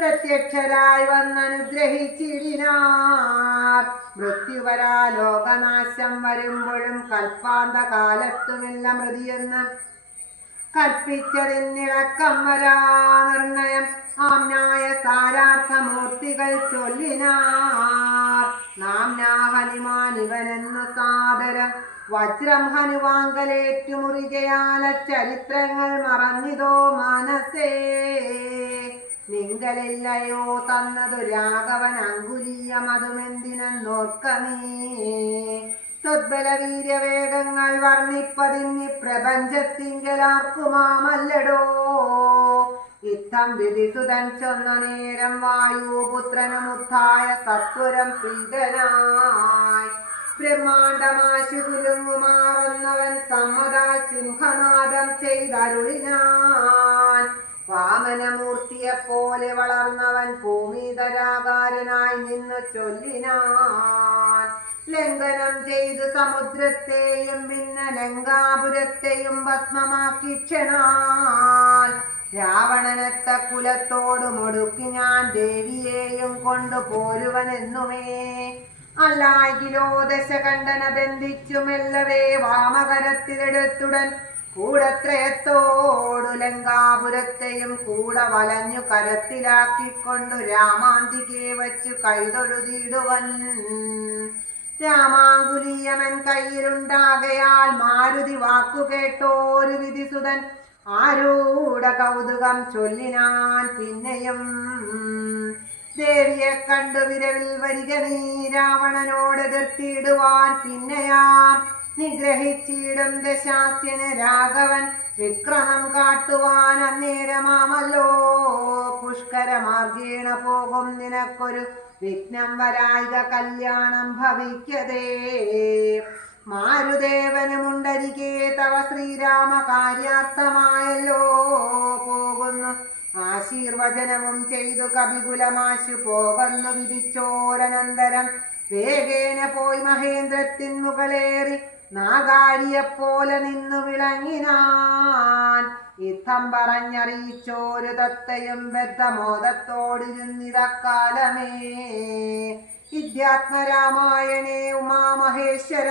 പ്രത്യക്ഷരായി വന്നനുഗ്രഹിച്ചിടിനാർ. മൃത്യുവരാ ലോകനാശം വരുമ്പോഴും കൽപ്പാന്ത കാലത്തുമില്ല മൃതിയെന്ന് കൽപ്പിച്ചതിന്നിളക്കം വരാ നിർണയം ആംനായ സാരാർത്ഥമൂർത്തികൾ ചൊല്ലിനാർ. നാംനാ ഹനുമാൻ ഇവനെന്നു സാദരം വജ്രം ഹനുവാങ്കലേറ്റുമുറികയാല ചരിത്രങ്ങൾ മറന്നിതോ മനസ്സേ. നിങ്കലില്ലയോ തന്നതു രാഘവൻ അങ്കുലീയമതുമെന്തിനെന്നോർക്ക നീ. ത്വദ്ബലവീര്യവേഗങ്ങൾ വർണ്ണിപ്പതിന്നി പ്രപഞ്ചത്തിങ്കലാർക്കുമാമല്ലടോ. ഇത്തം വിധിസുതൻ ചൊന്ന നേരം വായുപുത്രനമുദ്ധായ സത്വരം പ്രീതനായി ബ്രഹ്മാണ്ടമാശു കുലുങ്ങുമാറന്നവൻ സമ്മതാൽ സിംഹനാദം ചെയ്തരുളിനാൻ. വാമനമൂർത്തിയെപ്പോലെ വളർന്നവൻ ഭൂമിധരാകാരനായി നിന്നു ചൊല്ലിനാൻ. ലംഘനം ചെയ്തു സമുദ്രത്തെയും പിന്നെ ലങ്കാപുരത്തെയും ഭസ്മമാക്കി ക്ഷണാൽ രാവണനത്ത കുലത്തോടു മുടുക്കി ഞാൻ ദേവിയെയും കൊണ്ടു പോരുവനെന്നുമേ. അല്ലായിലോ ദശകണ്ഠന ബന്ധിച്ചു മെല്ലവേ വാമകരത്തിലെടുത്തുടൻ കൂടത്രയത്തോടു ലങ്കാപുരത്തെയും കൂടെ വലഞ്ഞു കരത്തിലാക്കിക്കൊണ്ടു രാമാന്തികെ വച്ചു കൈതൊഴുതിടുവൻ. രാമാങ്കുലീയമൻ കയ്യിലുണ്ടാകയാൽ മാരുതി വാക്കുകേട്ടോരു വിധിസുതൻ ആരൂഢ കൗതുകം ചൊല്ലിനാൻ പിന്നെയും. ദേവിയെ കണ്ടു വിരവിൽ വരിക നീ രാവണനോട് എതിർത്തിടുവാൻ. പിന്നെയാം നിഗ്രഹിച്ചിടും ദശാസ്യന് രാഘവൻ വിക്രമം കാട്ടുവാൻ. അന്നേരമാമല്ലോ പുഷ്കരമാർഗേണ പോകും നിനക്കൊരു വിഘ്നം വരായിക കല്യാണം ഭവിക്കതേ. മാരുദേവനുമുണ്ടരികെ തവ ശ്രീരാമ കാര്യാർത്ഥമായല്ലോ പോകുന്നു. ആശീർവചനവും ചെയ്തു കപികുലമാശു പോകുന്നു വിധിച്ചോരനന്തരം വേഗേന പോയി മഹേന്ദ്രത്തിൻ മുകളേറി നാഗാരിയെപ്പോലെ നിന്നു വിളങ്ങിനാൻ. യുദ്ധം പറഞ്ഞറിയിച്ചോരു തത്തയും ബദ്ധമോദത്തോടിരുന്നിതക്കാലമേ. വിദ്യാത്മരാമായണേ ഉമാമഹേശ്വര